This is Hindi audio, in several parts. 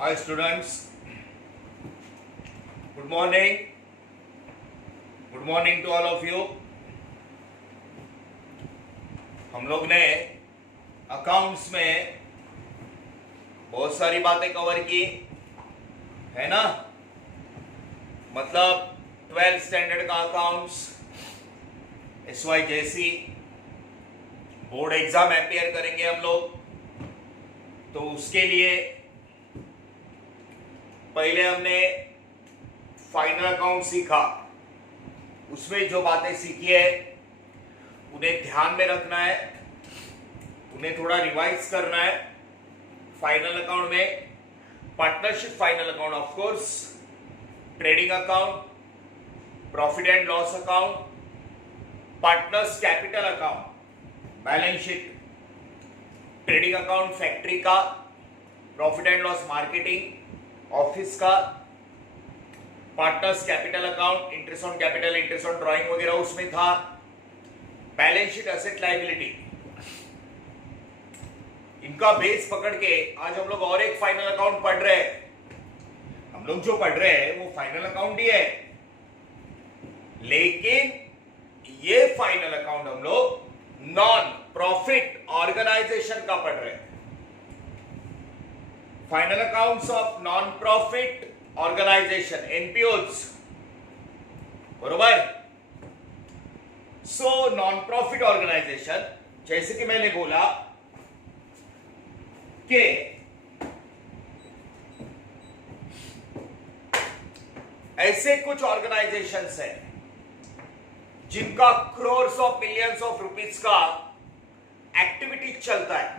Hi students, good morning. Good morning to all of you. हम लोग ने अकाउंट्स में बहुत सारी बातें कवर की है ना। मतलब 12th स्टैंडर्ड का accounts, SYJC board exam appear करेंगे हम लोग, तो उसके लिए पहले हमने फाइनल अकाउंट सीखा। उसमें जो बातें सीखी है उन्हें ध्यान में रखना है, उन्हें थोड़ा रिवाइज करना है। फाइनल अकाउंट में partnership final account, of course, trading account, profit and loss account, partners capital account, balance sheet, trading account factory का, profit and loss marketing office का, partners capital account, interest on capital, interest on drawing वगैरह उसमें था, बैलेंस शीट, एसेट लायबिलिटी। इनका बेस पकड़ के आज हम लोग और एक फाइनल अकाउंट पढ़ रहे हैं। हम लोग जो पढ़ रहे हैं वो फाइनल अकाउंट ही है, लेकिन ये फाइनल अकाउंट हम लोग नॉन प्रॉफिट ऑर्गेनाइजेशन का पढ़ रहे हैं। Final accounts of non profit organisation, NPOs, बरोबर। सो नॉन प्रॉफिट ऑर्गेनाइजेशन, जैसे कि मैंने बोला कि ऐसे कुछ ऑर्गेनाइजेशंस हैं जिनका crores of millions of rupees का एक्टिविटी चलता है।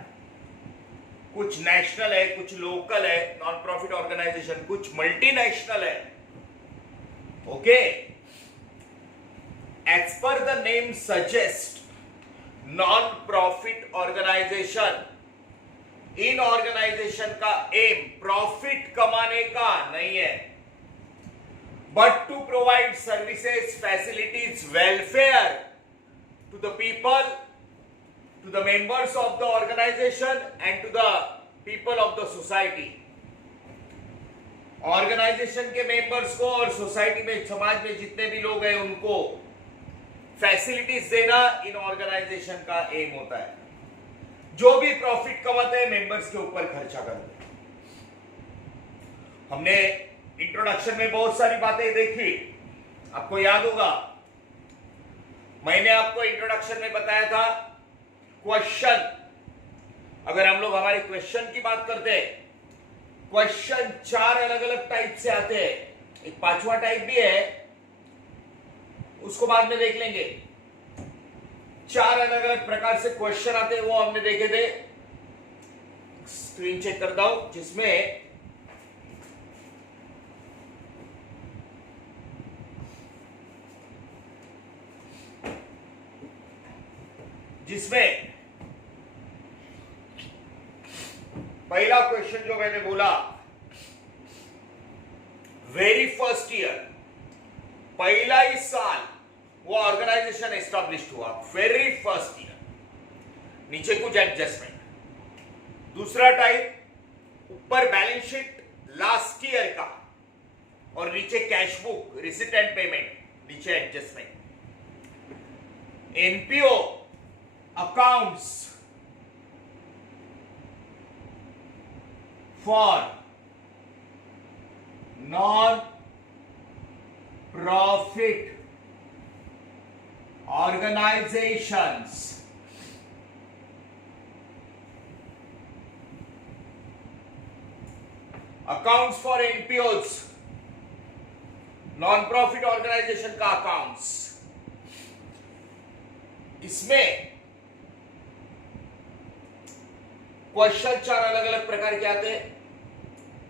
कुछ नेशनल है, कुछ लोकल है नॉन प्रॉफिट ऑर्गेनाइजेशन, कुछ मल्टीनेशनल है। Okay, as per the name suggest, non profit organisation, इन ऑर्गेनाइजेशन का एम प्रॉफिट कमाने का नहीं है, but to provide services, facilities, welfare to the people, to the members of the organization and to the people of the society। Organisation के मेंबर्स को और सोसाइटी में, समाज में जितने भी लोग हैं उनको फैसिलिटीज देना इन ऑर्गेनाइजेशन का एम होता है। जो भी प्रॉफिट कमाते हैं मेंबर्स के ऊपर खर्चा करते हैं। हमने इंट्रोडक्शन में बहुत सारी बातें देखी, आपको याद होगा। मैंने आपको इंट्रोडक्शन में बताया था क्वेश्चन, अगर हम लोग हमारे क्वेश्चन की बात करते हैं, क्वेश्चन 4 अलग अलग टाइप से आते हैं। एक 5वां टाइप भी है, उसको बाद में देख लेंगे। 4 अलग अलग प्रकार से क्वेश्चन आते हैं, वो हमने देखे थे। स्क्रीन चेक करता हूं, जिसमें पहला क्वेश्चन जो मैंने बोला, वेरी फर्स्ट ईयर, पहला ही साल वो ऑर्गेनाइजेशन एस्टैब्लिश हुआ, वेरी फर्स्ट ईयर, नीचे कुछ एडजस्टमेंट। दूसरा टाइप, ऊपर बैलेंस शीट लास्ट ईयर का और नीचे cash book, receipt and payment, नीचे adjustment. NPO accounts for non-profit organizations, accounts for NPOs, non-profit organization का accounts। इसमें क्वेश्चन 4 अलग अलग प्रकार के आते हैं,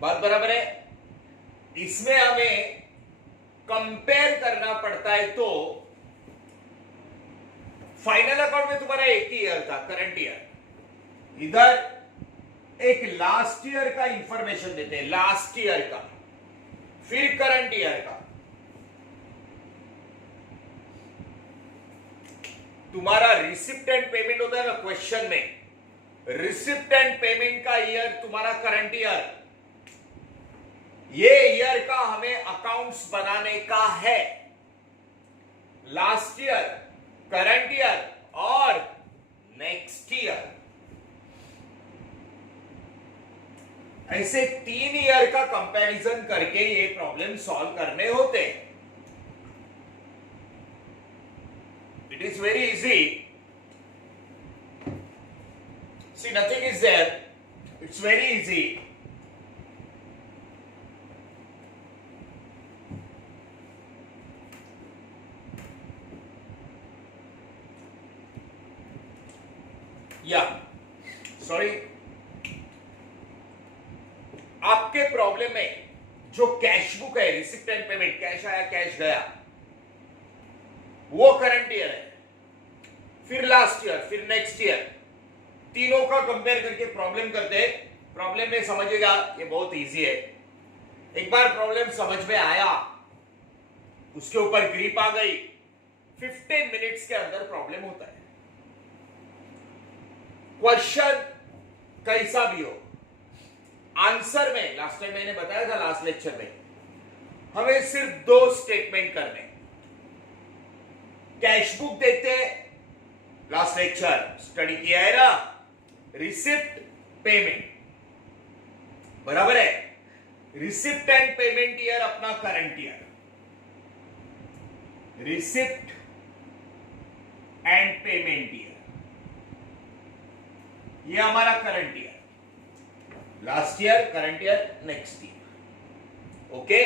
बात बराबर है। इसमें हमें कंपेयर करना पड़ता है, तो फाइनल अकाउंट में तुम्हारा एक ही ईयर था, करंट ईयर, इधर एक लास्ट ईयर का इंफॉर्मेशन देते हैं, लास्ट ईयर का, फिर करंट ईयर का। तुम्हारा रिसिप्ट एंड पेमेंट होता है ना क्वेश्चन में, रिसिप्ट एंड पेमेंट का ईयर तुम्हारा करंट ईयर, ये ईयर का हमें अकाउंट्स बनाने का है, लास्ट ईयर, करंट ईयर और नेक्स्ट ईयर। ऐसे 3 ईयर का कंपैरिजन करके ये प्रॉब्लम सॉल्व करने होते हैं। It is very easy. See nothing is there, it's very easy. या सॉरी, आपके प्रॉब्लम में जो कैश बुक है, रिसिप्ट एंड पेमेंट, कैश आया कैश गया, वो करंट ईयर है, फिर लास्ट ईयर, फिर नेक्स्ट ईयर, तीनों का कंपेयर करके प्रॉब्लम करते हैं। प्रॉब्लम में समझिएगा, ये बहुत इजी है। एक बार प्रॉब्लम समझ में आया, उसके ऊपर ग्रिप आ गई, 15 मिनट्स के अंदर प्रॉब्लम होता है। क्वेश्चन कैसा भी हो, आंसर में लास्ट टाइम मैंने बताया था, लास्ट लेक्चर में हमें सिर्फ 2 स्टेटमेंट करने। कैश बुक देते, लास्ट लेक्चर स्टडी किया है ना, रिसिप्ट पेमेंट, बराबर है। रिसिप्ट एंड पेमेंट ईयर अपना current year, receipt and payment year ये हमारा current year, last year, current year, next year. Okay,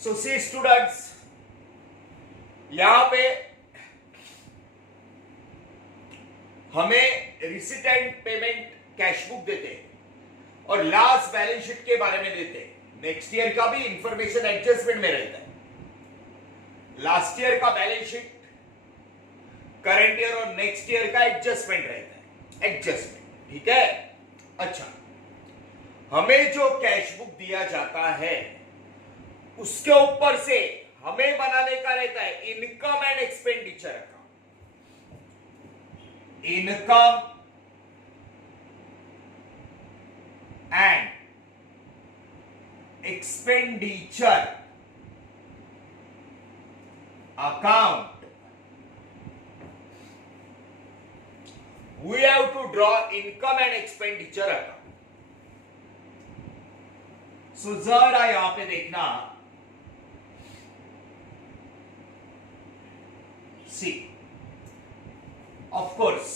so see students, यहां पे हमें receipt and payment cash book देते हैं और लास्ट बैलेंस शीट के बारे में देते हैं। नेक्स्ट ईयर का भी इंफॉर्मेशन एडजस्टमेंट में रहता है। लास्ट ईयर का बैलेंस शीट, करंट ईयर और नेक्स्ट ईयर का एडजस्टमेंट रहता है, एडजस्टमेंट, ठीक है। अच्छा, हमें जो कैश बुक दिया जाता है उसके ऊपर से हमें बनाने का रहता है income and expenditure account. Income and expenditure account. We have to draw income and expenditure account. So जरा यहां पे देखना, see, of course,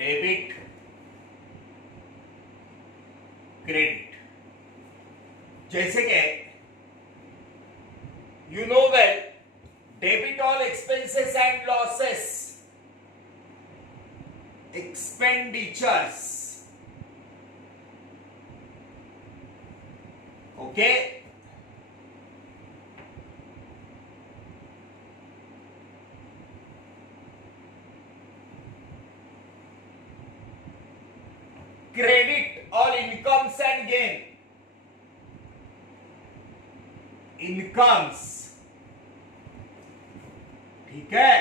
debit, credit, जैसे कि you know well, debit all expenses and losses, expenditures, okay, credit all incomes and gain, incomes, ठीक है।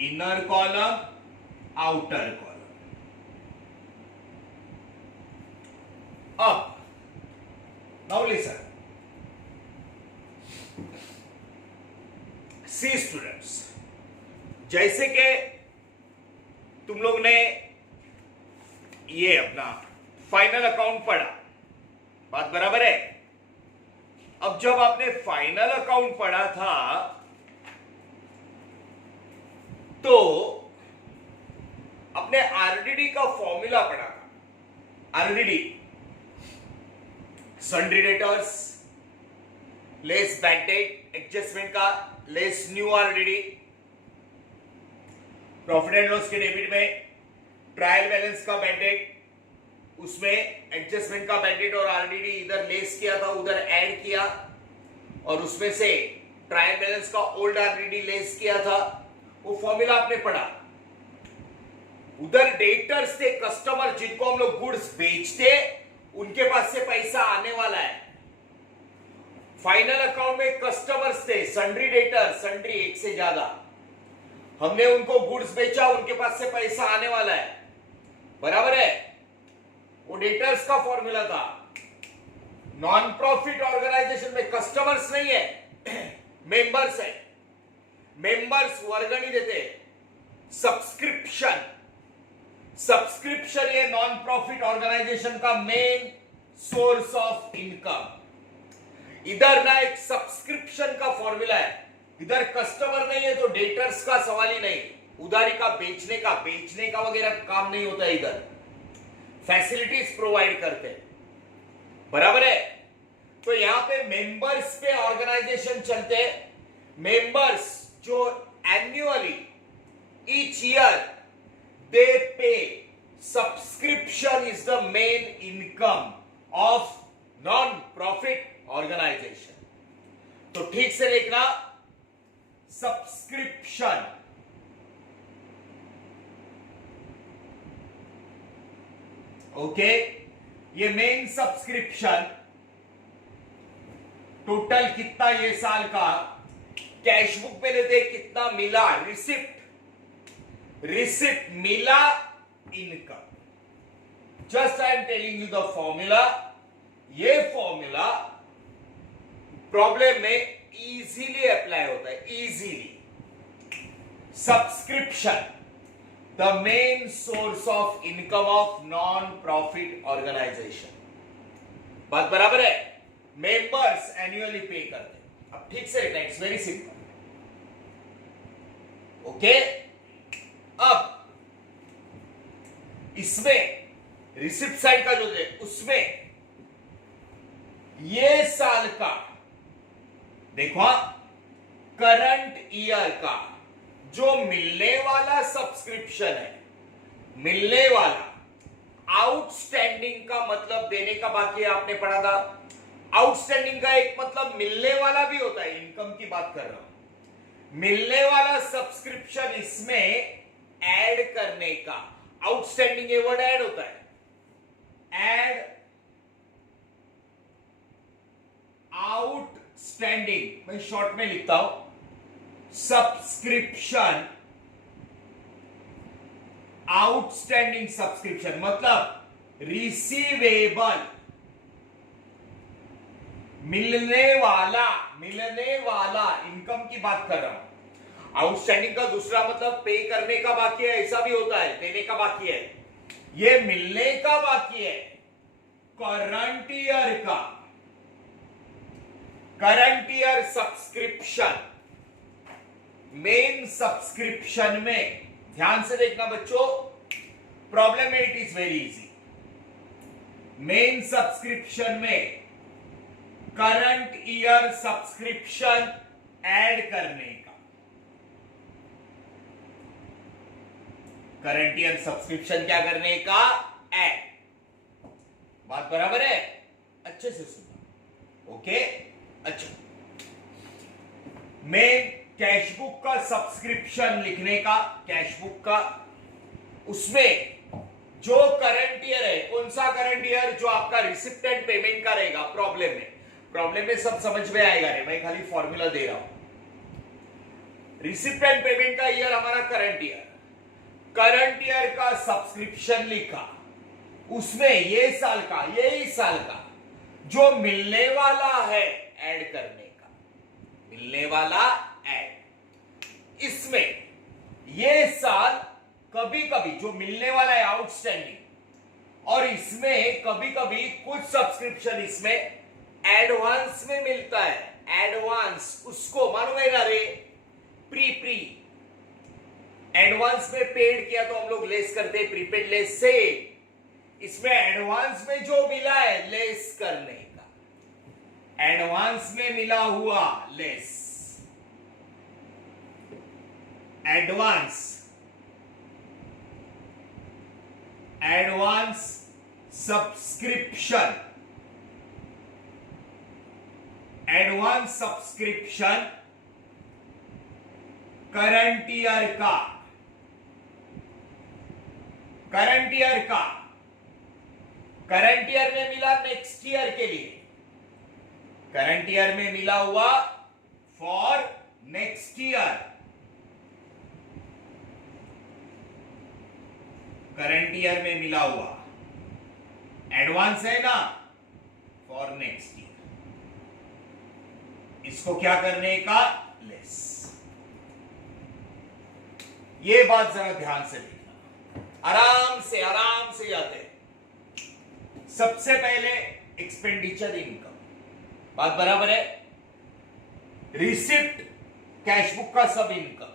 Inner column, outer column. अब नाउ लिसन, सी स्टूडेंट्स, जैसे कि तुम लोग ने ये अपना फाइनल अकाउंट पढ़ा, बात बराबर है। अब जब आपने फाइनल अकाउंट पढ़ा था तो अपने आरडीडी का फॉर्मूला पढ़ा था। RDD, sundry debtors less bad debt, adjustment का less new RDD, profit and loss के डेबिट में ट्रायल बैलेंस का बैड डेट, उसमें एडजस्टमेंट का बैड डेट और आरडीडी इधर लेस किया था, उधर ऐड किया, और उसमें से ट्रायल बैलेंस का ओल्ड आरडीडी लेस किया था। वो फॉर्मूला आपने पढ़ा। उधर डेटर्स थे, कस्टमर जिनको हम लोग गुड्स बेचते, उनके पास से पैसा आने वाला है। फाइनल अकाउंट में कस्टमर्स थे, सन्ड्री डेटर, सन्ड्री एक से ज्यादा, हमने उनको गुड्स बेचा, उनके पास से पैसा आने वाला है, बराबर है। वो डेटर्स का फॉर्मूला था। नॉन प्रॉफिट ऑर्गेनाइजेशन में कस्टमर्स नहीं है, मेंबर्स है। मेंबर्स वर्गणी देते, सब्सक्रिप्शन, सब्सक्रिप्शन ये नॉन प्रॉफिट ऑर्गेनाइजेशन का मेन सोर्स ऑफ इनकम। इधर ना एक सब्सक्रिप्शन का फॉर्मूला है, इधर कस्टमर नहीं है तो डेटर्स का सवाल ही नहीं, उधारी का बेचने का वगैरह काम नहीं होता, इधर फैसिलिटीज प्रोवाइड करते, बराबर है। तो यहां पे मेंबर्स पे ऑर्गेनाइजेशन चलते, मेंबर्स जो annually each year they pay, subscription is the main income of non profit organisation. तो ठीक से देखना, सब्सक्रिप्शन, ओके, ये मेन सब्सक्रिप्शन टोटल कितना ये साल का, कैश बुक पे लेते कितना मिला, रिसिप्ट, रिसिप्ट मिला, income. Just I am telling you the formula, ये फॉर्मूला प्रॉब्लम में इजीली अप्लाई होता है, easily. Subscription the main source of income of non profit organisation, बात बराबर है। मेंबर्स एनुअली पे करते, अब ठीक से लिखना, इट्स वेरी सिंपल, ओके। अब इसमें रिसिप्ट साइड का जो है उसमें ये साल का देखो, करंट ईयर का जो मिलने वाला सब्सक्रिप्शन है, मिलने वाला, आउटस्टैंडिंग का मतलब देने का बाकी है, आपने पढ़ा था। आउटस्टैंडिंग का एक मतलब मिलने वाला भी होता है, इनकम की बात कर रहा हूं। मिलने वाला सब्सक्रिप्शन इसमें ऐड करने का, आउटस्टैंडिंग ये वर्ड ऐड होता है, ऐड आउटस्टैंडिंग, मैं शॉर्ट में लिखता हूं, सब्सक्रिप्शन, आउटस्टैंडिंग सब्सक्रिप्शन मतलब रिसीवेबल, मिलने वाला, मिलने वाला इनकम की बात कर रहा हूं। आउटस्टैंडिंग का दूसरा मतलब पे करने का बाकी है, ऐसा भी होता है, देने का बाकी है, ये मिलने का बाकी है। करंट ईयर का, current year subscription, main subscription में ध्यान से देखना बच्चों, प्रॉब्लम में it is very easy. Main subscription में करंट ईयर सब्सक्रिप्शन ऐड करने का, करंट ईयर सब्सक्रिप्शन क्या करने का, ऐड, बात बराबर है, अच्छे से सुनो, ओके। अच्छा, मैं कैश बुक का सब्सक्रिप्शन लिखने का, कैश बुक का, उसमें जो करंट ईयर है, कौन सा करंट ईयर, जो आपका रिसिप्ट एंड पेमेंट का रहेगा। प्रॉब्लम में, प्रॉब्लम में सब समझ में आएगा रे, मैं खाली फॉर्मूला दे रहा हूं। रिसिप्ट एंड पेमेंट का ईयर हमारा करंट ईयर, करंट ईयर का सब्सक्रिप्शन लिखा, उसमें ये साल का, यही साल का जो मिलने वाला है ऐड करने का, मिलने वाला ऐड। इसमें ये साल कभी कभी जो मिलने वाला है आउटस्टैंडिंग, और इसमें कभी कभी कुछ सब्सक्रिप्शन इसमें एडवांस में मिलता है, एडवांस, उसको मालूम रे, प्री एडवांस में पेड किया तो हम लोग लेस करते हैं, प्रीपेड लेस से। इसमें एडवांस में जो मिला है लेस करने का, एडवांस में मिला हुआ less, advance, advance subscription, advance subscription current year का, करंट ईयर का, करंट ईयर में मिला नेक्स्ट ईयर के लिए, करंट ईयर में मिला हुआ for next year, current year में मिला हुआ एडवांस है ना, फॉर नेक्स्ट ईयर, इसको क्या करने का, लेस। ये बात जरा ध्यान से देखना, आराम से जाते हैं। सबसे पहले एक्सपेंडिचर इनकम, बात बराबर है। रिसिप्ट कैशबुक का सब इनकम,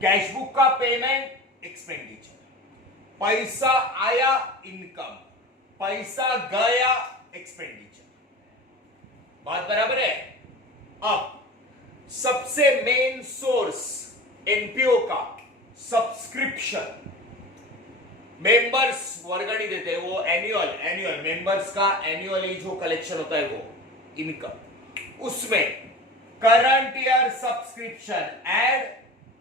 कैशबुक का पेमेंट एक्सपेंडिचर, पैसा आया इनकम, पैसा गया एक्सपेंडिचर, बात बराबर है। अब सबसे मेन सोर्स एनपीओ का सब्सक्रिप्शन, मेंबर्स वर्गणी देते हैं वो एनुअल मेंबर्स का एनुअली जो कलेक्शन होता है वो इनकम, उसमें current year subscription add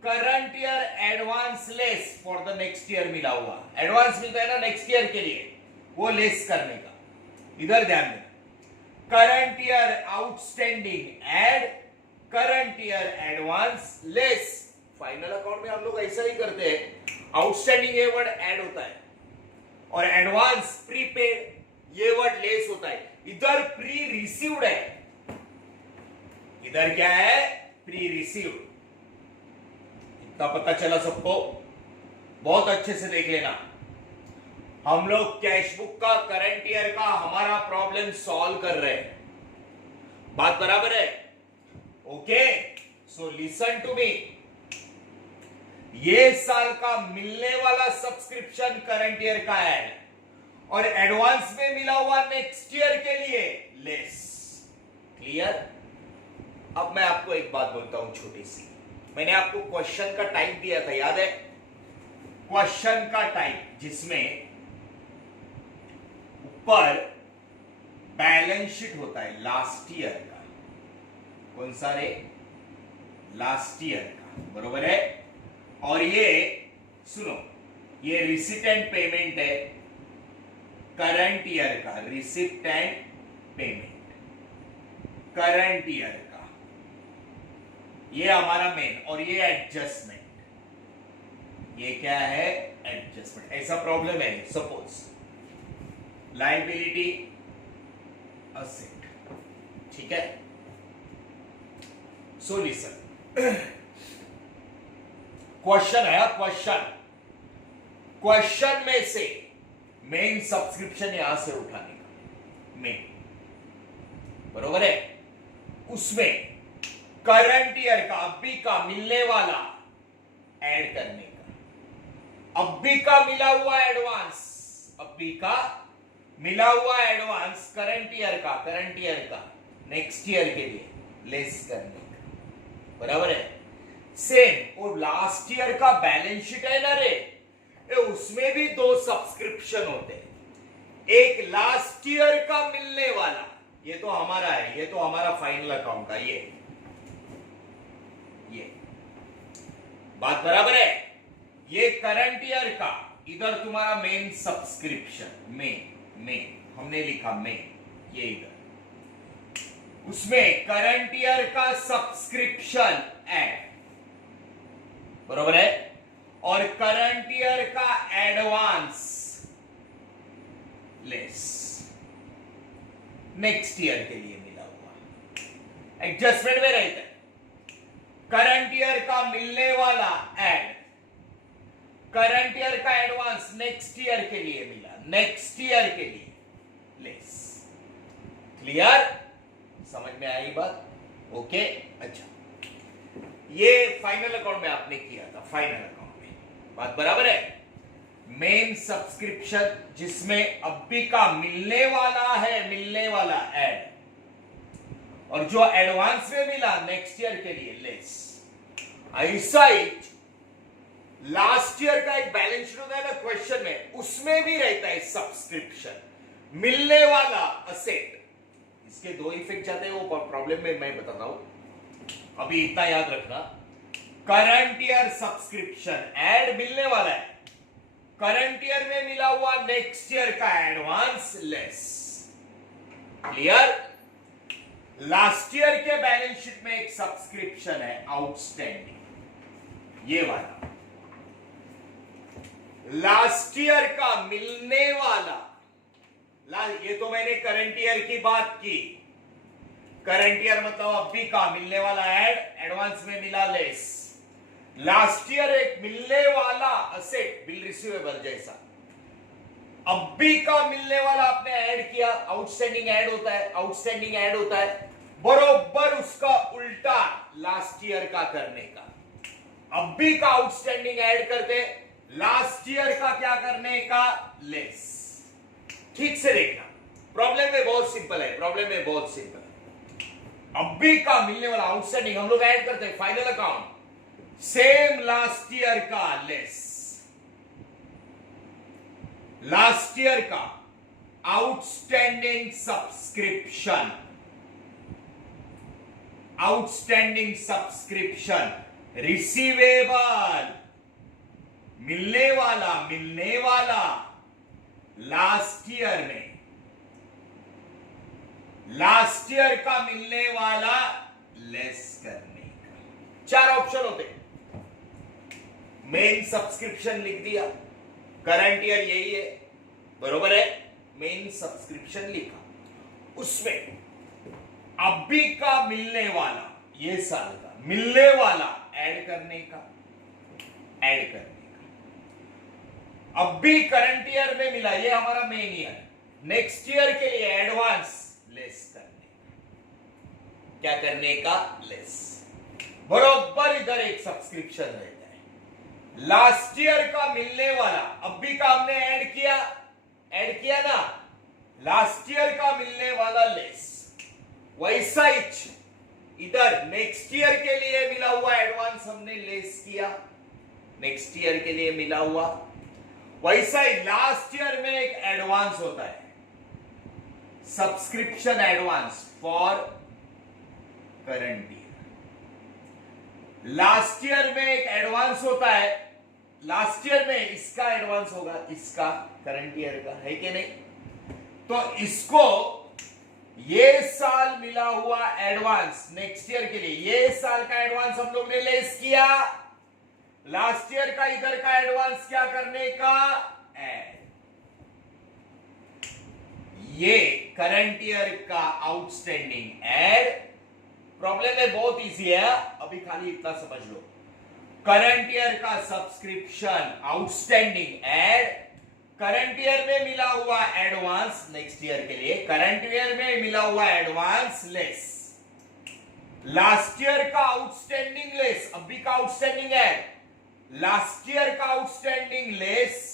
current year advance less for the next year मिला हुआ, एडवांस मिलता है ना नेक्स्ट ईयर के लिए, वो लेस करने का, इधर ध्यान देना। Current year outstanding add current year advance less, final account में हम लोग ऐसा ही करते हैं, आउटस्टैंडिंग ये वर्ड ऐड होता है और एडवांस प्रीपेड ये वर्ड लेस होता है। इधर प्री रिसीव्ड है, इधर क्या है, प्री रिसीव्ड। इतना पता चला सबको, बहुत अच्छे से देख लेना। हम लोग कैशबुक का करंट ईयर का हमारा प्रॉब्लम सॉल्व कर रहे हैं, बात बराबर है। Okay, so listen to me. ये साल का मिलने वाला सब्सक्रिप्शन करंट ईयर का है और एडवांस में मिला हुआ नेक्स्ट ईयर के लिए लेस, क्लियर। अब मैं आपको एक बात बोलता हूं छोटी सी, मैंने आपको क्वेश्चन का टाइप दिया था, याद है, क्वेश्चन का टाइप, जिसमें ऊपर बैलेंस शीट होता है लास्ट ईयर का, कौन सा रे, लास्ट ईयर का, बरोबर है। और ये सुनो, ये रिसिप्ट एंड पेमेंट है करंट ईयर का, receipt and payment current year का, ये हमारा मेन, और ये एडजस्टमेंट, ये क्या है, एडजस्टमेंट। ऐसा प्रॉब्लम है, सपोज लायबिलिटी असेट, ठीक है। सो लिसन, क्वेश्चन है, क्वेश्चन में से मेन सब्सक्रिप्शन यहां से उठाने का, मेन, बरोबर है। उसमें करंट ईयर का, अभी का मिलने वाला ऐड करने का, अभी का मिला हुआ एडवांस, अभी का मिला हुआ एडवांस करंट ईयर का नेक्स्ट ईयर के लिए लेस करने का, बराबर है। सेम और लास्ट ईयर का बैलेंस शीट है ना रे, उसमें भी दो सब्सक्रिप्शन होते हैं, एक लास्ट ईयर का मिलने वाला, ये तो हमारा है, ये तो हमारा फाइनल अकाउंट का, ये बात बराबर है। ये करंट ईयर का, इधर तुम्हारा मेन सब्सक्रिप्शन, मेन हमने लिखा मेन, ये इधर, उसमें करंट ईयर का सब्सक्रिप्शन ऐड, बरोबर है, और करंट ईयर का एडवांस लेस, नेक्स्ट ईयर के लिए मिला हुआ, एडजस्टमेंट में रहता है। करंट ईयर का मिलने वाला ऐड, करंट ईयर का एडवांस नेक्स्ट ईयर के लिए मिला, नेक्स्ट ईयर के लिए लेस, क्लियर, समझ में आई बात, ओके। अच्छा, ये फाइनल अकाउंट में आपने किया था, फाइनल अकाउंट में, बात बराबर है। मेन सब्सक्रिप्शन जिसमें अभी का मिलने वाला ऐड, और जो एडवांस में मिला नेक्स्ट ईयर के लिए लेस। ऐसा ही लास्ट ईयर का एक बैलेंस शीट होता है ना क्वेश्चन में, उसमें भी रहता है सब्सक्रिप्शन, मिलने वाला असेट। इसके दो इफेक्ट जाते हैं, वो प्रॉब्लम में मैं बताता हूं, अभी इतना याद रखना। करंट ईयर सब्सक्रिप्शन ऐड मिलने वाला है, करंट ईयर में मिला हुआ नेक्स्ट ईयर का advance less, clear. Last year के बैलेंस शीट में एक सब्सक्रिप्शन है आउटस्टैंडिंग, ये वाला लास्ट ईयर का मिलने वाला, ये तो मैंने करंट ईयर की बात की, करंट ईयर मतलब अभी का मिलने वाला ऐड, एडवांस में मिला लेस। लास्ट ईयर एक मिलने वाला असेट बिल रिसीवेबल जैसा, अभी का मिलने वाला आपने ऐड किया, आउटस्टैंडिंग ऐड होता है, आउटस्टैंडिंग ऐड होता है, बरोबर उसका उल्टा लास्ट ईयर का करने का। अभी का आउटस्टैंडिंग ऐड करते, लास्ट ईयर का क्या करने का, लेस। ठीक से देखना, प्रॉब्लम में बहुत सिंपल है, प्रॉब्लम में बहुत सिंपल है। अभी का मिलने वाला आउटस्टैंडिंग हम लोग ऐड करते हैं, final account same last year का लेस, लास्ट ईयर का outstanding subscription, outstanding subscription receivable, मिलने वाला लास्ट ईयर में, लास्ट ईयर का मिलने वाला लेस करने का। 4 ऑप्शन होते, मेन सब्सक्रिप्शन लिख दिया, करंट ईयर यही है, बरोबर है, मेन सब्सक्रिप्शन लिखा, उसमें अभी का मिलने वाला, ये साल का मिलने वाला ऐड करने का, ऐड करने का। अभी करंट ईयर में मिला, ये हमारा मेन ईयर, नेक्स्ट ईयर के लिए एडवांस लेस करने का, क्या करने का, लेस। बरोबर इधर एक सब्सक्रिप्शन रहता है, लास्ट ईयर का मिलने वाला, अभी का हमने ऐड किया ना, लास्ट ईयर का मिलने वाला लेस, वैसा ही इधर नेक्स्ट ईयर के लिए मिला हुआ एडवांस हमने लेस किया, नेक्स्ट ईयर के लिए मिला हुआ, वैसा ही लास्ट ईयर में एक एडवांस होता है, subscription advance for current year. Last year में एक एडवांस होता है, लास्ट ईयर में इसका एडवांस होगा, इसका करंट ईयर का है कि नहीं, तो इसको ये साल मिला हुआ एडवांस नेक्स्ट ईयर के लिए, ये साल का एडवांस हम लोग ने लेस किया, लास्ट ईयर का इधर का एडवांस क्या करने का, ऐड। ये करंट ईयर का आउटस्टैंडिंग ऐड। प्रॉब्लम है बहुत इजी है, अभी खाली इतना समझ लो, करंट ईयर का subscription outstanding add, current year में मिला हुआ एडवांस नेक्स्ट ईयर के लिए, करंट ईयर में मिला हुआ एडवांस लेस, लास्ट ईयर का आउटस्टैंडिंग लेस, अभी का आउटस्टैंडिंग ऐड, लास्ट ईयर का आउटस्टैंडिंग लेस,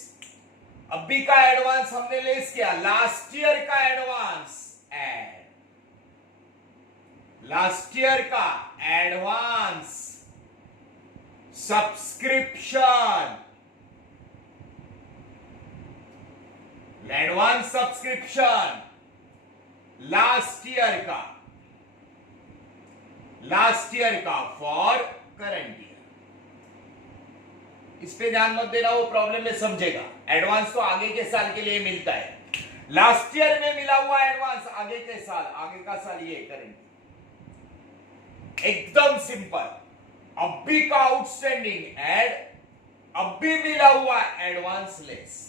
अभी का एडवांस हमने लेस किया, लास्ट ईयर का एडवांस ऐड, लास्ट ईयर का advance subscription, advance subscription last year का फॉर करंट ईयर। इस पे ध्यान मत देना, वो प्रॉब्लम में समझेगा। एडवांस तो आगे के साल के लिए मिलता है, लास्ट ईयर में मिला हुआ एडवांस आगे के साल, आगे का साल ये करंट, एकदम सिंपल। अभी का आउटस्टैंडिंग ऐड, अभी मिला हुआ एडवांस लेस,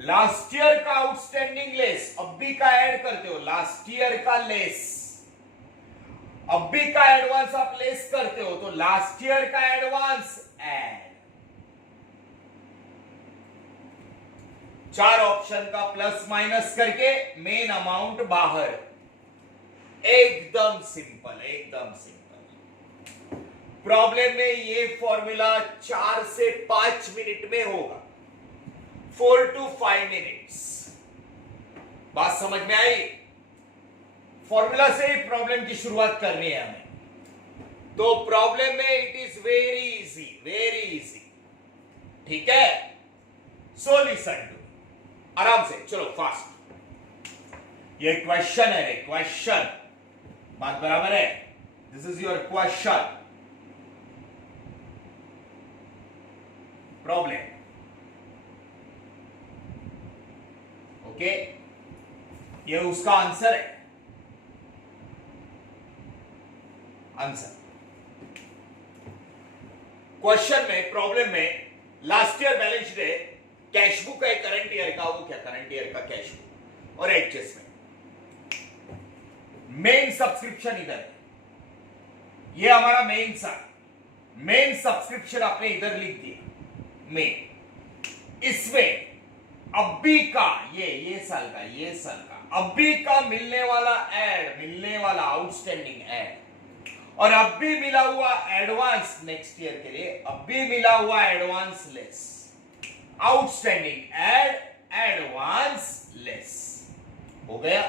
लास्ट ईयर का आउटस्टैंडिंग लेस, अभी का ऐड करते हो, लास्ट ईयर का लेस, अभी का एडवांस आप लेस करते हो तो लास्ट ईयर का एडवांस ऐड। 4 ऑप्शन का प्लस माइनस करके मेन अमाउंट बाहर, एकदम सिंपल, एकदम सिंपल। प्रॉब्लम में ये फॉर्मूला 4 से 5 मिनट में होगा, 4 to 5 मिनट्स। बात समझ में आई? फॉर्मूला से ही प्रॉब्लम की शुरुआत करनी है हमें, तो प्रॉब्लम में it is very easy, very easy. ठीक है, सो लिसन टू, आराम से चलो, फास्ट। ये क्वेश्चन है रे, क्वेश्चन, बात बराबर है? This is your question, problem. Okay, ये उसका आंसर है। आंसर। क्वेश्चन में, प्रॉब्लम में लास्ट ईयर बैलेंस शीट है, कैश बुक है करंट ईयर का, वो क्या करंट ईयर का कैश बुक और एडजस्टमेंट। मेन सब्सक्रिप्शन इधर है, ये हमारा मेन सा, मेन सब्सक्रिप्शन आपने इधर लिख दिया मेन। इसमें अभी का ये साल का, ये साल का अभी का मिलने वाला एड, मिलने वाला आउटस्टैंडिंग एड, और अभी मिला हुआ एडवांस नेक्स्ट ईयर के लिए, अभी मिला हुआ advance less, outstanding add, advance less हो गया।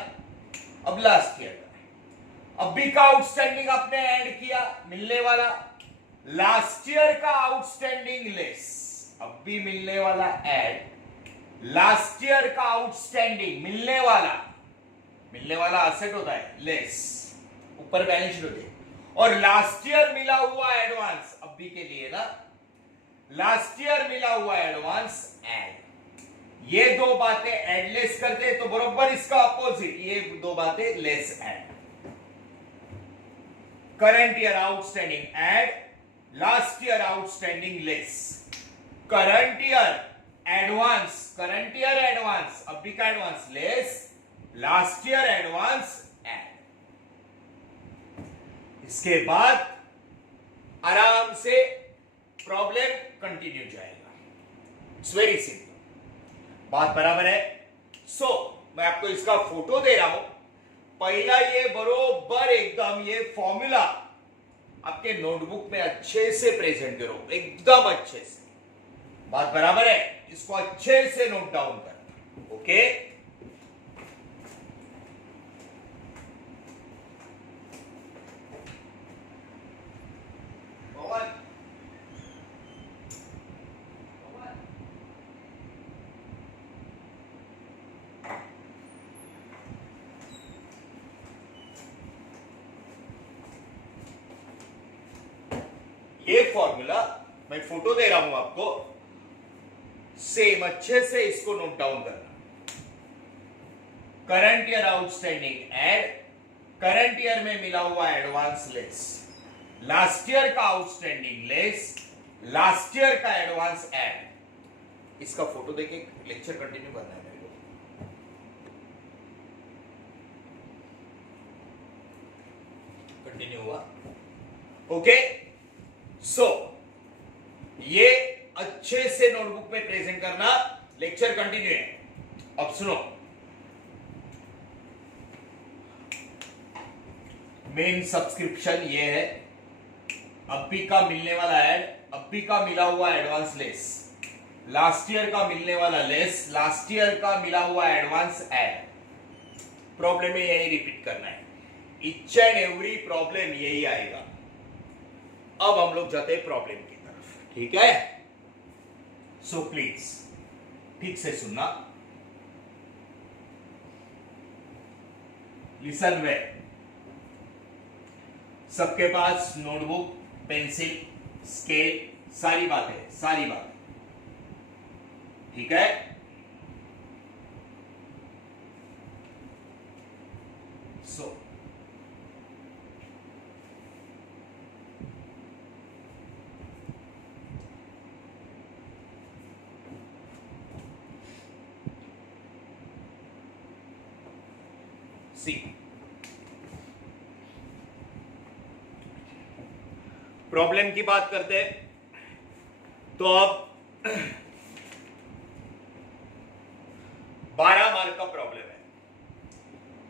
अब लास्ट ईयर का, अभी का आउटस्टैंडिंग आपने ऐड किया, मिलने वाला लास्ट ईयर का आउटस्टैंडिंग लेस, अभी मिलने वाला ऐड, लास्ट ईयर का आउटस्टैंडिंग मिलने वाला असेट होता है लेस, ऊपर बैलेंस शीट होती है, और लास्ट ईयर मिला हुआ एडवांस, अभी के लिए ना, लास्ट ईयर मिला हुआ एडवांस ऐड। ये दो बातें एडलेस करते तो बरोबर इसका अपोजिट, ये दो बातें less add. Current year outstanding add, last year outstanding less. Current year advance, अभी का advance less, last year advance add. इसके बाद आराम से प्रॉब्लम कंटिन्यू जाएगा। इट्स वेरी सिंपल, बात बराबर है। सो मैं आपको इसका फोटो दे रहा हूं। पहला ये बरोबर एकदम ये फॉर्मूला आपके नोटबुक में अच्छे से प्रेजेंट करो, एकदम अच्छे से। बात बराबर है, इसको अच्छे से नोट डाउन करना। ओके, ये फॉर्मूला मैं फोटो दे रहा हूं आपको, सेम अच्छे से इसको नोट डाउन करना। Current year outstanding add, current year में मिला हुआ एडवांस लेस, लास्ट ईयर का आउटस्टैंडिंग लेस, लास्ट ईयर का एडवांस ऐड। इसका फोटो देके लेक्चर कंटिन्यू करना है मेरे को। कंटिन्यू हुआ? ओके, सो ये अच्छे से नोटबुक में प्रेजेंट करना, लेक्चर कंटिन्यू है। अब सुनो, मेन सब्सक्रिप्शन ये है, अभी का मिलने वाला ऐड, अभी का मिला हुआ एडवांस लेस, लास्ट ईयर का मिलने वाला लेस, लास्ट ईयर का मिला हुआ एडवांस ऐड। प्रॉब्लम में यही रिपीट करना है, ईच एंड एवरी प्रॉब्लम यही आएगा। अब हम लोग जाते हैं प्रॉब्लम की तरफ, ठीक है? सो प्लीज ठीक से सुनना, लिसन वेल। सबके पास नोटबुक, पेंसिल, स्केल, सारी बातें, ठीक है? सो सी, प्रॉब्लम की बात करते हैं तो अब 12 मार्क का प्रॉब्लम है,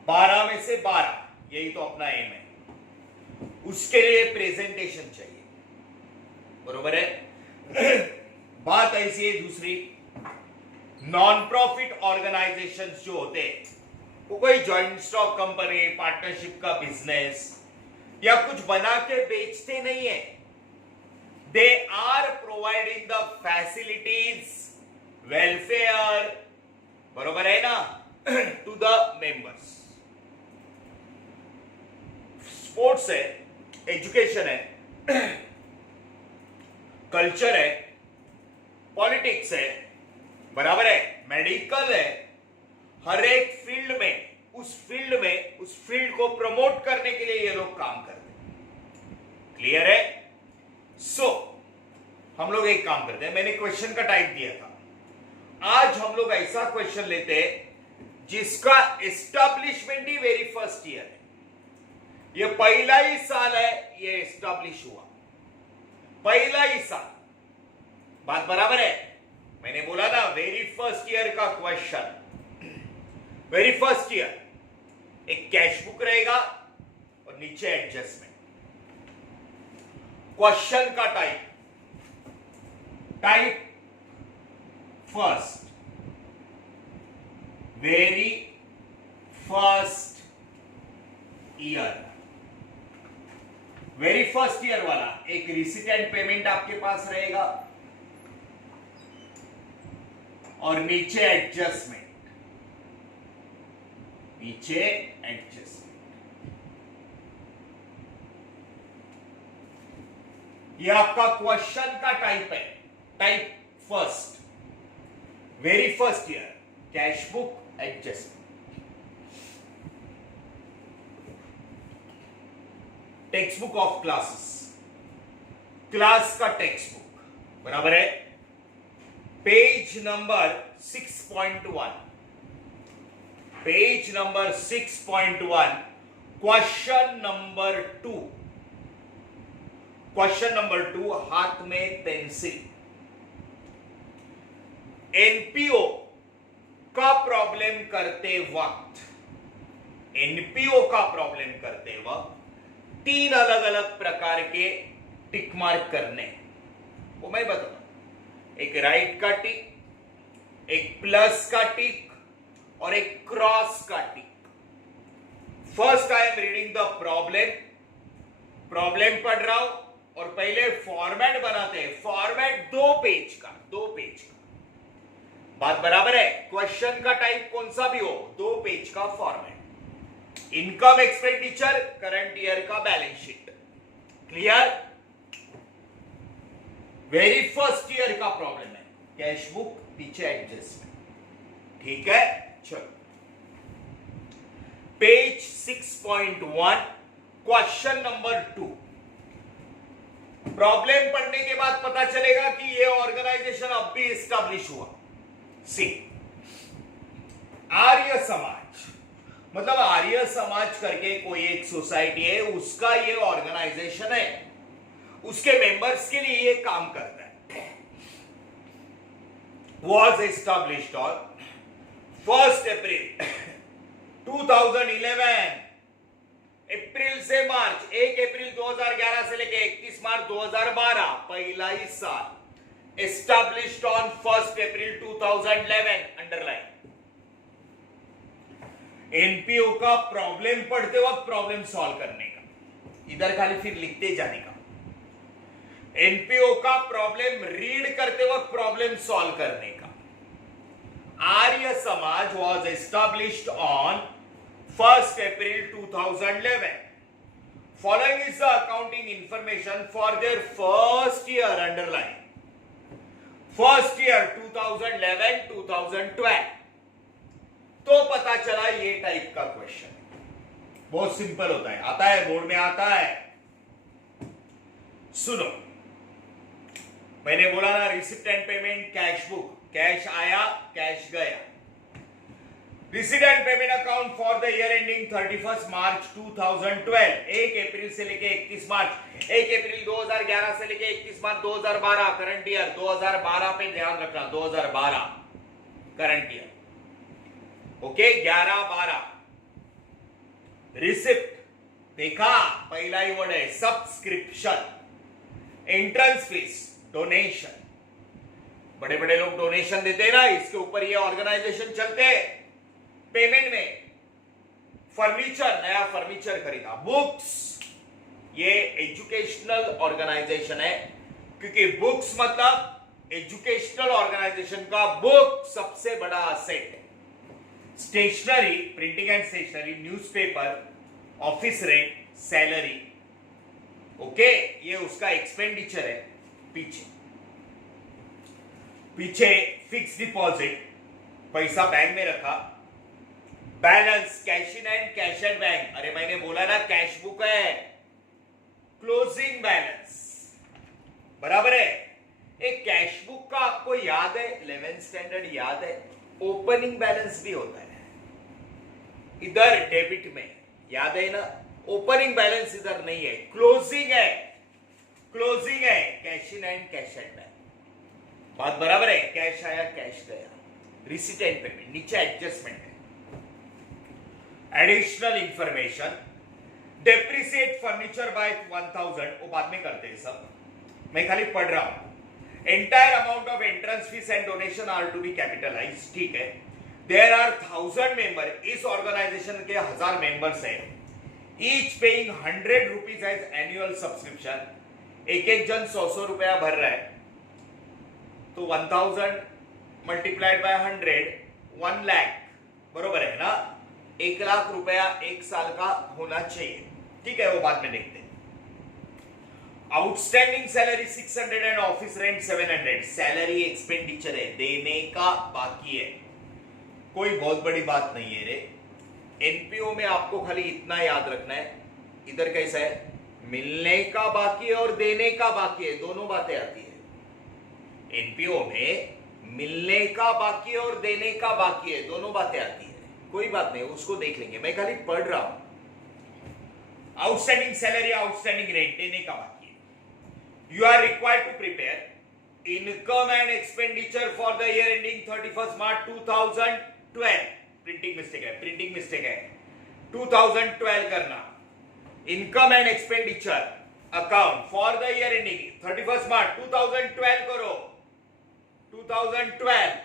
12 में से 12, यही तो अपना एम है। उसके लिए प्रेजेंटेशन चाहिए, बरोबर है? बात ऐसी है दूसरी, नॉन प्रॉफिट ऑर्गेनाइजेशंस जो होते हैं, वो कोई जॉइंट स्टॉक कंपनी, पार्टनरशिप का बिजनेस या कुछ बना के बेचते नहीं है। They are providing the facilities, welfare, बरोबर है ना, टू द मेंबर्स। स्पोर्ट्स है, एजुकेशन है, कल्चर है, पॉलिटिक्स है, बराबर है, मेडिकल है, हर एक फील्ड में, उस फील्ड को प्रमोट करने के लिए ये लोग काम करते हैं। क्लियर है? सो हम लोग एक काम करते हैं, मैंने क्वेश्चन का टाइप दिया था, आज हम लोग ऐसा क्वेश्चन लेते हैं जिसका एस्टैब्लिशमेंट ही वेरी फर्स्ट ईयर है, ये पहला ही साल है ये एस्टैब्लिश हुआ, पहला ही साल। बात बराबर है? मैंने बोला ना वेरी फर्स्ट ईयर का क्वेश्चन, वेरी फर्स्ट ईयर, एक कैश बुक रहेगा और नीचे एडजस्टमेंट। क्वेश्चन का type first, very first year, very first year वाला एक रिसीट एंड पेमेंट आपके पास रहेगा और नीचे एडजस्टमेंट, नीचे एडजस्टमेंट। ये आपका क्वेश्चन का टाइप है, type first, very first year, cash book, adjustment. Text book of classes, class का टेक्स्ट बुक बराबर है, page number 6.1, page number 6.1, question number 2, question number 2, हाथ में पेंसिल। एनपीओ का प्रॉब्लम करते वक्त, एनपीओ का प्रॉब्लम करते वक्त 3 अलग अलग प्रकार के टिक मार्क करने, वो मैं बताऊं, एक राइट का टिक, एक प्लस का टिक और एक क्रॉस का tick. First I am reading the problem, problem पढ़ रहा हूं और पहले फॉर्मेट बनाते हैं, फॉर्मेट 2 पेज का, 2 पेज का। बात बराबर है? क्वेश्चन का टाइप कौन सा भी हो, 2 पेज का format, income expenditure, current year का balance sheet. Clear? Very first year का प्रॉब्लम है, कैश बुक, पीछे एडजस्टमेंट। ठीक है, चलो पेज 6.1, क्वेश्चन नंबर 2। प्रॉब्लम पढ़ने के बाद पता चलेगा कि ये ऑर्गेनाइजेशन अब भी एस्टैब्लिश हुआ। सी, आर्य समाज, मतलब आर्य समाज करके कोई एक सोसाइटी है, उसका ये ऑर्गेनाइजेशन है, उसके मेंबर्स के लिए ये काम करता है। वॉज एस्टैब्लिश्ड ऑन 1 अप्रैल 2011, अप्रैल से मार्च, 1 अप्रैल 2011 से लेके 31 मार्च 2012, पहला ही साल। Established on 1 April 2011, underline. NPO का प्रॉब्लम पढ़ते वक्त प्रॉब्लम सॉल्व करने का, इधर खाली फिर लिखते जाने का। एनपीओ का प्रॉब्लम रीड करते वक्त प्रॉब्लम सॉल्व करने का। Arya Samaj was established on 1 April 2011. Following is the accounting information for their first year, underline. First year 2011-2012. तो पता चला ये टाइप का क्वेश्चन बहुत सिंपल होता है, आता है बोर्ड में आता है। सुनो, मैंने बोला ना receipt and payment, cash book, cash आया, कैश गया। Receipt and payment account for the year ending 31 March 2012, 1 अप्रैल से लेके 31 मार्च, 1 अप्रैल 2011 से लेके 31 मार्च 2012, करंट ईयर 2012 पे ध्यान रखना, 2012 करंट ईयर, ओके, 11-12। रिसिप्ट देखा, पहला ही वर्ड है सब्सक्रिप्शन, एंट्रेंस फीस, डोनेशन, बड़े बड़े लोग डोनेशन देते हैं ना, इसके ऊपर ये ऑर्गेनाइजेशन चलते हैं। पेमेंट में फर्नीचर, नया फर्नीचर खरीदा। बुक्स, ये एजुकेशनल ऑर्गेनाइजेशन है, क्योंकि बुक्स मतलब एजुकेशनल ऑर्गेनाइजेशन का बुक सबसे बड़ा असेट है। Stationery, printing and stationery, newspaper, office rent, salary, okay, ये उसका एक्सपेंडिचर है। पीछे पीछे फिक्स डिपॉजिट, पैसा बैंक में रखा। Balance, cash in and cash and bank, अरे मैंने बोला ना कैश बुक है, क्लोजिंग बैलेंस बराबर है। एक कैश बुक का आपको याद है, 11th स्टैंडर्ड याद है, ओपनिंग बैलेंस भी होता है इधर डेबिट में, याद है ना। ओपनिंग बैलेंस इधर नहीं है, क्लोजिंग है, क्लोजिंग है, cash in and cash at bank. बात बराबर है, कैश आया कैश गया, रिसीट एंड पेमेंट, नीचे एडजस्टमेंट है। Additional information, depreciate furniture bye 1000, वो बाद में करते हैं सब, मैं खाली पढ़ रहा हूं। Entire amount of entrance fees and donation are to be capitalise, ठीक है। देयर आर 1000 मेंबर, इस ऑर्गेनाइजेशन के 1000 मेंबर्स हैं, each paying 100 rupees as annual subscription, एक एक जन 100 रुपया भर रहा है, तो 1000 मल्टीप्लाइड बाय 100, 1 लाख, बरोबर है ना। 1 लाख रुपया एक साल का होना चाहिए, ठीक है, वो बाद में देखते हैं। Outstanding salary 600 and office rent 700, salary expenditure है, देने का बाकी है, कोई बहुत बड़ी बात नहीं है रे। एनपीओ में आपको खाली इतना याद रखना है, इधर कैसा है, मिलने का बाकी है और देने का बाकी है, दोनों बातें आती है। एनपीओ में मिलने का बाकी है और देने का बाकी है, दोनों बातें आती है, कोई बात नहीं, उसको देख लेंगे, मैं खाली पढ़ रहा हूं। आउटस्टैंडिंग सैलरी, आउटस्टैंडिंग रेंट, देने का बाकी है। You are required to prepare income and expenditure for the year ending 31st March 2012. Printing mistake है, प्रिंटिंग मिस्टेक है, 2012 करना। Income and expenditure account for the year ending 31st March 2012 करो, 2012।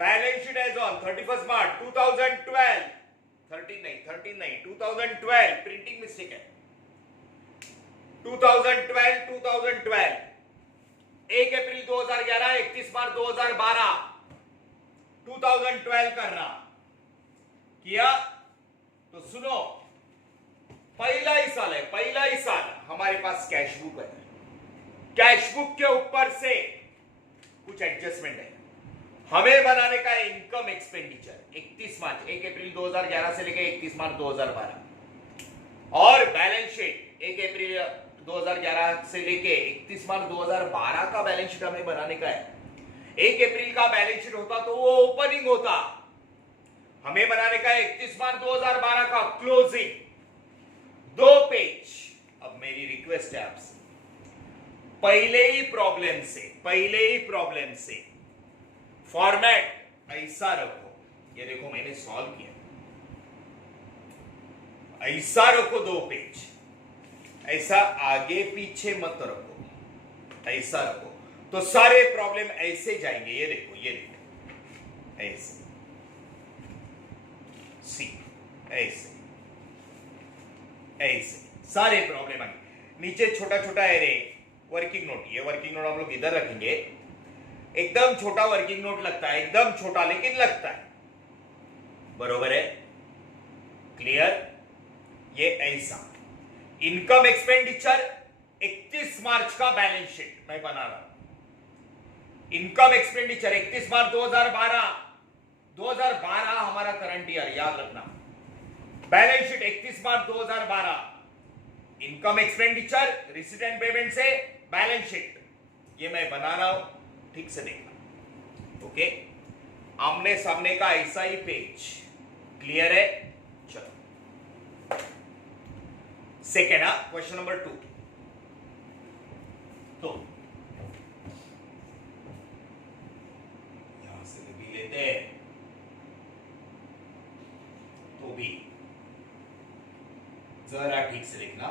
Balance sheet as on 31st March 2012, 13 नहीं 2012, प्रिंटिंग मिस्टेक है, 2012, 1 अप्रैल 2011, 31 मार्च 2012, 2012 करना। किया तो सुनो, पहला ही साल है, पहला ही साल हमारे पास कैश बुक है, कैश बुक के ऊपर से कुछ एडजस्टमेंट है, हमें बनाने का इनकम एक्सपेंडिचर 31 मार्च 1 अप्रैल 2011 से लेकर 31 मार्च 2012, और बैलेंस शीट 1 अप्रैल 2011 से लेके 31 मार्च 2012 का बैलेंस शीट हमें बनाने का है। 1 अप्रैल का बैलेंस शीट होता तो वो ओपनिंग होता, हमें बनाने का 31 मार्च 2012 का क्लोजिंग, 2 पेज। अब मेरी रिक्वेस्ट है आपसे, पहले ही प्रॉब्लम से फॉर्मेट ऐसा रखो, ये देखो मैंने सॉल्व किया, ऐसा रखो 2 पेज, ऐसा आगे पीछे मत रखो, ऐसा रखो, तो सारे प्रॉब्लम ऐसे जाएंगे, ये देखो ऐसे, सी ऐसे सारे प्रॉब्लम आएंगे। नीचे छोटा छोटा एरे वर्किंग नोट, ये वर्किंग नोट हम लोग इधर रखेंगे, एकदम छोटा वर्किंग नोट लगता है, एकदम छोटा लेकिन लगता है, बरोबर है, क्लियर। ये ऐसा इनकम एक्सपेंडिचर 31 मार्च का बैलेंस शीट मैं बना रहा हूं, इनकम एक्सपेंडिचर 31 मार्च 2012 हमारा करंट ईयर, याद रखना। Balance sheet 31 March 2012, income expenditure, receipt and payment से बैलेंस शीट, ये मैं बना रहा हूं, ठीक से देखना, ओके। आमने सामने का ऐसा ही पेज, क्लियर है। चलो सेकेंड, क्वेश्चन नंबर 2, तो यहां से भी लेते हैं, तो भी जरा ठीक से देखना,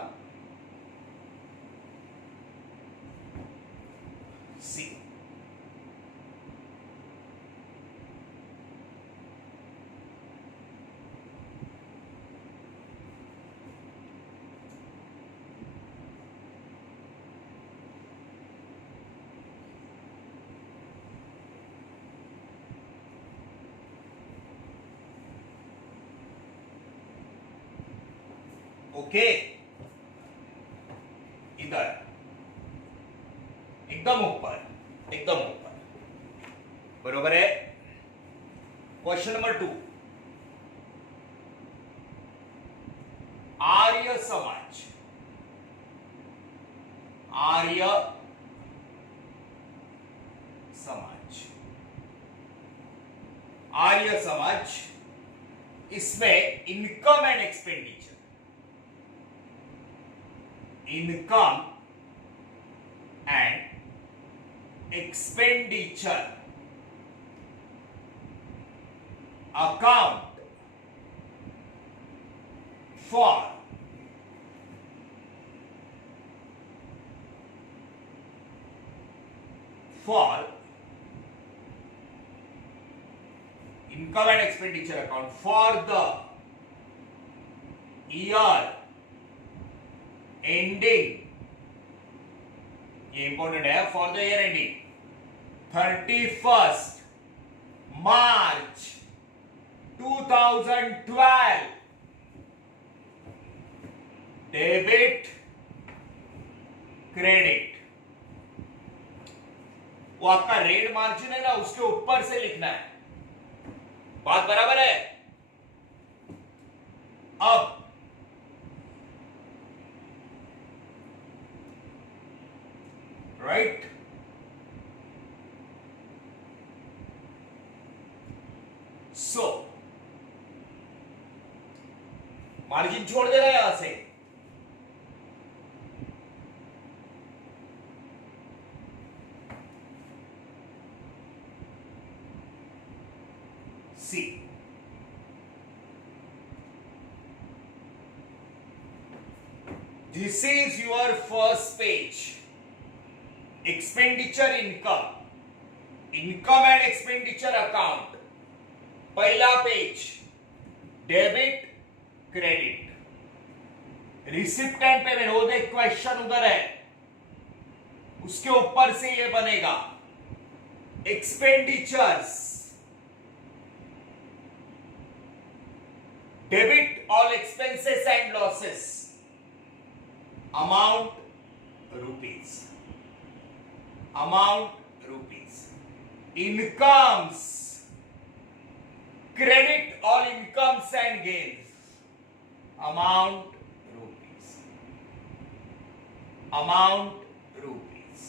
सी ओके, इधर एकदम ऊपर, बरोबर है। क्वेश्चन नंबर 2, आर्य समाज आर्य समाज, आर्य समाज, इसमें income and expenditure, income and expenditure account for income and expenditure account for the year ending, ये इंपॉर्टेंट है, for the year ending 31st March 2012, debit credit, वो आपका रेड मार्जिन है ना, उसके ऊपर से लिखना है, बात बराबर है। अब राइट, सो मार्जिन छोड़ देना यहां से, see this is your first page, expenditure income, income and expenditure account, पहला page, debit credit, receipt and payment, वो देख क्वेश्चन उधर है, उसके ऊपर से ये बनेगा expenditures, debit all expenses and losses, amount rupees, amount rupees, incomes, credit all incomes and gains, amount rupees, amount rupees,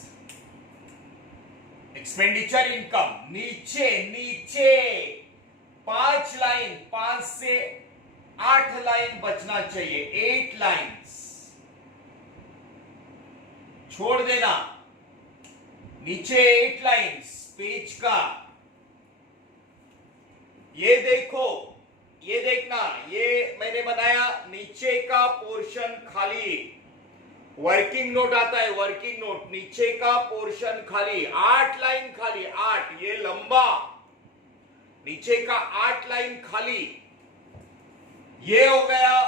expenditure income, नीचे नीचे 5 लाइन, 5 से 8 लाइन बचना चाहिए, 8 लाइन्स छोड़ देना, नीचे 8 लाइन्स पेज का, ये देखो, ये देखना, ये मैंने बनाया, नीचे का पोर्शन खाली, वर्किंग नोट आता है, वर्किंग नोट, नीचे का पोर्शन खाली, 8 लाइन खाली, 8, ये लंबा, नीचे का 8 लाइन खाली, ये हो गया।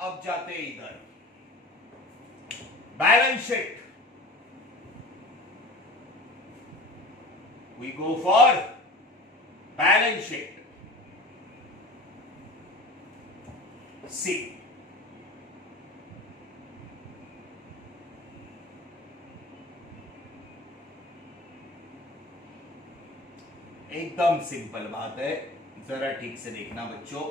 अब जाते इधर balance sheet, we go for balance sheet, see एकदम सिंपल बात है, जरा ठीक से देखना बच्चों,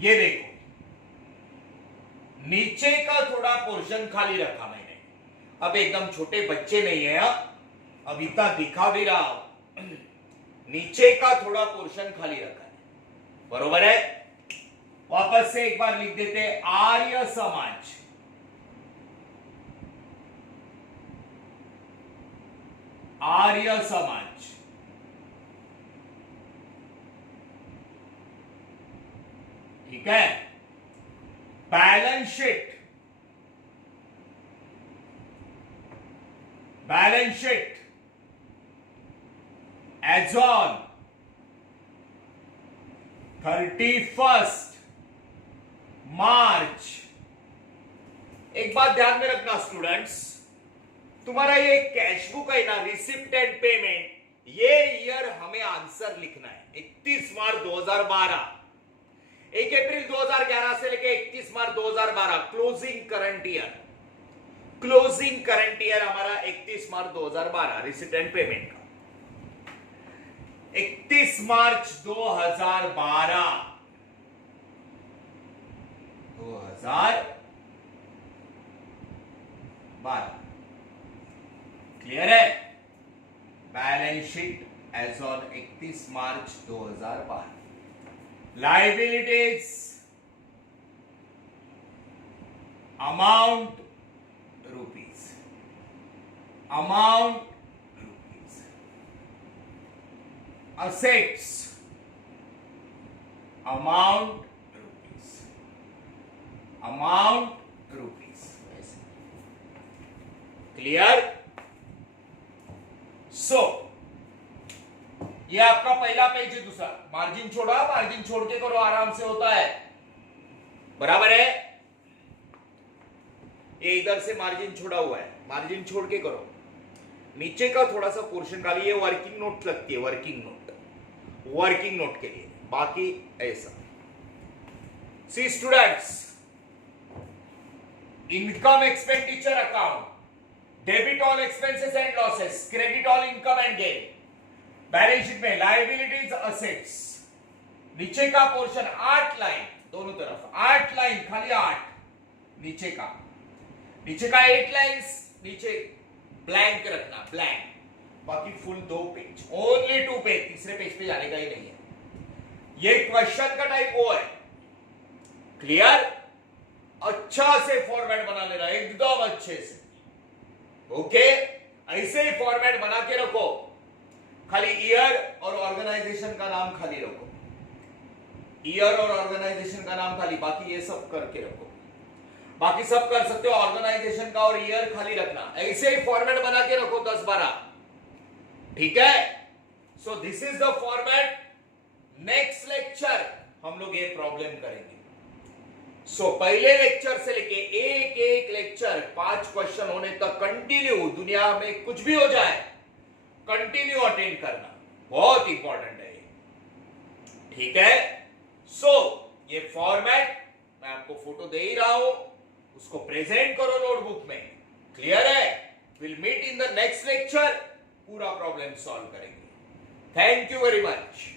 ये देखो, नीचे का थोड़ा पोर्शन खाली रखा मैंने, अब एकदम छोटे बच्चे नहीं है, अब इतना दिखा भी रहा हूं, नीचे का थोड़ा पोर्शन खाली रखा है, बरोबर है। वापस से एक बार लिख देते हैं, आर्य समाज, आर्य समाज, ठीक है, balance sheet, balance sheet as on 31st March. एक बात ध्यान में रखना स्टूडेंट्स, तुम्हारा ये कैश बुक है ना, रिसिप्ट एंड पेमेंट, ये ईयर हमें आंसर लिखना है 31 मार्च 2012, 1 अप्रैल 2011 से लेके 31 March 2012, closing current year, closing current year हमारा 31 मार्च 2012 रिसिप्ट एंड पेमेंट का। 31 मार्च 2012 क्लियर है? Balance sheet as on 31 March 2012. Liabilities amount rupees, assets amount rupees. Clear? So ये आपका पहला पेज है. दूसरा मार्जिन छोड़ा, मार्जिन छोड़ के करो, आराम से होता है. बराबर है? ये इधर से मार्जिन छोड़ा हुआ है, मार्जिन छोड़ के करो. नीचे का थोड़ा सा पोर्शन खाली, ये वर्किंग नोट लगती है, वर्किंग नोट के लिए, बाकी ऐसा. See students, income expenditure account, debit all expenses and losses, credit all income and gain. Balance sheet में लायबिलिटीज, असेट्स, नीचे का पोर्शन 8 लाइन, दोनों तरफ 8 लाइन, खाली 8. नीचे का 8 लाइन्स, नीचे ब्लैंक रखना, ब्लैंक. बाकी फुल 2 पेज, ओनली 2 पेज, तीसरे पेज पे जाने का ही नहीं है. ये क्वेश्चन का टाइप वो है. क्लियर? अच्छा से फॉर्मेट बना लेना, एकदम अच्छे से. ओके, ऐसे ही फॉर्मेट बना के रखो. खाली ईयर और ऑर्गेनाइजेशन का नाम खाली रखो, ईयर और ऑर्गेनाइजेशन का नाम खाली, बाकी ये सब करके रखो. बाकी सब कर सकते हो, ऑर्गेनाइजेशन का और ईयर खाली रखना. ऐसे ही फॉर्मेट बना के रखो 10-12. ठीक है? So this is the format. Next lecture हम लोग ये प्रॉब्लम करेंगे. सो पहले लेक्चर से लेके एक लेक्चर 5 क्वेश्चन होने तक कंटिन्यू, दुनिया में कुछ भी हो जाए कंटिन्यू अटेंड करना, बहुत इंपॉर्टेंट है ये. ठीक है? सो ये फॉर्मेट मैं आपको फोटो दे ही रहा हूं, उसको प्रेजेंट करो नोटबुक में. क्लियर है? Will meet in the next lecture, पूरा प्रॉब्लम सॉल्व करेंगे. Thank you very much.